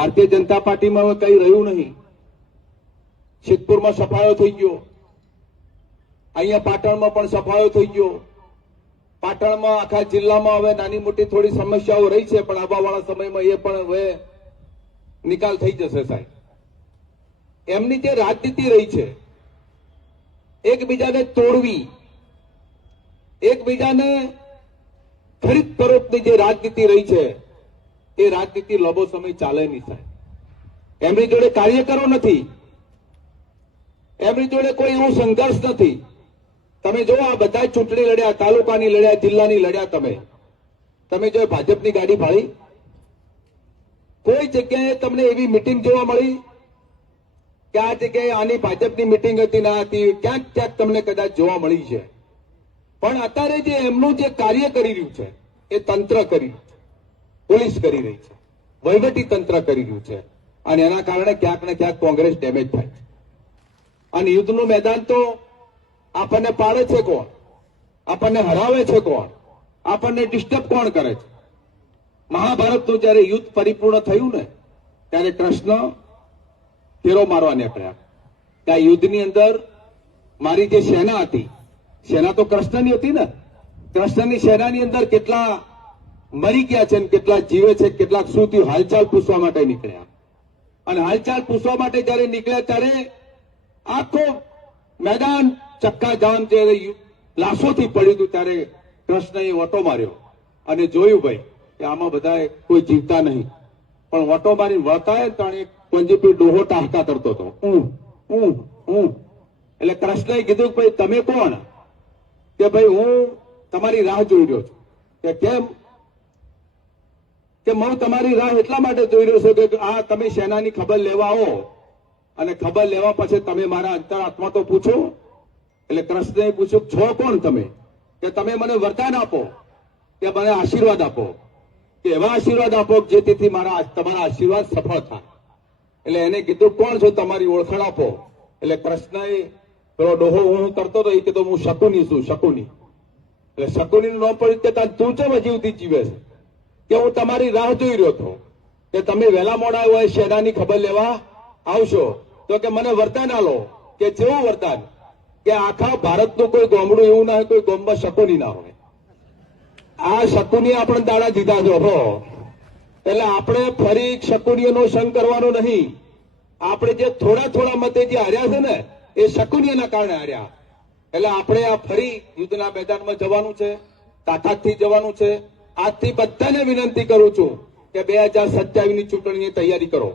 ભારતીય જનતા પાર્ટીમાં હવે કંઈ રહ્યું નહીં. સિદ્ધપુરમાં સફાયો થઈ ગયો, અહીંયા પાટણમાં પણ સફાયો થઈ ગયો. પાટણમાં આખા જિલ્લામાં હવે નાની મોટી થોડી સમસ્યાઓ રહી છે, પણ આવવાવાળા સમયમાં એ પણ હવે નિકાલ થઈ જશે સાહેબ. એમની જે રાજનીતિ રહી છે, એકબીજાને તોડવી, એકબીજાને ખરીદ ફરોખની જે રાજનીતિ રહી છે, એ રાજનીતિ લાંબો સમય ચાલે નહીં સાહેબ. એમની જોડે કાર્યકરો નથી, એમની જોડે કોઈ એવું સંઘર્ષ નથી. તમે જો આ બધા ચૂંટણી લડ્યા, તાલુકાની લડ્યા, જિલ્લાની લડ્યા, તમે જો ભાજપની ગાડી ફાળી, કોઈ જગ્યાએ તમને એવી મિટિંગ જોવા મળી કે આ જગ્યાએ આની ભાજપની મિટિંગ હતી ના હતી? ક્યાંક ક્યાંક તમને કદાચ જોવા મળી છે. પણ અત્યારે જે એમનું જે કાર્ય કરી રહ્યું છે, એ તંત્ર કરી રહ્યું છે, પોલીસ કરી રહી છે, વહીવટી તંત્ર કરી રહ્યું છે, અને એના કારણે ક્યાંક ને ક્યાંક કોંગ્રેસ ડેમેજ થાય છે. અને યુદ્ધનું મેદાન તો આપણને પાડે છે કોણ? આપણને હરાવે છે કોણ? આપણને ડિસ્ટર્બ કોણ કરે છે? મહાભારતનું જયારે યુદ્ધ પરિપૂર્ણ થયું ને, ત્યારે કૃષ્ણ ફેરો મારવા નીકળ્યા કે આ યુદ્ધની અંદર મારી જે સેના હતી, સેના તો કૃષ્ણની હતી ને, કૃષ્ણની સેનાની અંદર કેટલા મરી ગયા છે, કેટલા જીવે છે, કેટલાક શું થયું, હાલચાલ પૂછવા માટે નીકળ્યા. અને હાલચાલ પૂછવા માટે જયારે નીકળ્યા ત્યારે આખો મેદાન ચક્કાજામ જે લાશોથી પડ્યું હતું, ત્યારે કૃષ્ણએ ઓટો માર્યો અને જોયું ભાઈ કે આમાં બધા કોઈ જીવતા નહીં, પણ ઓટો મારી વળતાય તો એક પંજાબી ડોહો ટાહકા કરતો હતો, એટલે કૃષ્ણએ કીધું કે ભાઈ તમે કોણ? કે ભાઈ હું તમારી રાહ જોઈ રહ્યો છું. કે કેમ? કે હું તમારી રાહ એટલા માટે જોઈ રહ્યો છું કે આ તમે સેનાની ખબર લેવા આવો, અને ખબર લેવા પછી તમે મારા અંતરાત્મા તો પૂછો. એટલે કૃષ્ણએ પૂછ્યું છો કોણ તમે? કે તમે મને વરદાન આપો, કે મને આશીર્વાદ આપો, કે એવા આશીર્વાદ આપો જેથી તમારા આશીર્વાદ સફળ થાય. એટલે એને કીધું કોણ છો, તમારી ઓળખાણ આપો. એટલે કૃષ્ણએ પેલો ડોહો હું કરતો હતો, એ કીધું હું શકુની છું, શકુની. એટલે શકુનીનું નામ પડ્યું કે તું કેમ હજીવથી જીવે છે? કે હું તમારી રાહ જોઈ રહ્યો હતો કે તમે વહેલા મોડા હોય સેનાની ખબર લેવા આવશો, તો કે મને વરદાન આલો. કે જેવું વરદાન કે આખા ભારતનું કોઈ ગામડું એવું ના હોય કોઈ ગામમાં શકુની ના હોય. આ શકુની આપણે દાડા દીધા છો હો. એટલે આપણે ફરી શકુનીઓનો સંગ કરવાનો નહીં. આપણે જે થોડા મતે જે હાર્યા છે ને, એ શકુનીઓના કારણે હાર્યા. એટલે આપણે આ ફરી યુદ્ધના મેદાનમાં જવાનું છે, તાકાતથી જવાનું છે. આજથી બધાને વિનંતી કરું છું કે 2027ની ચૂંટણીની તૈયારી કરો.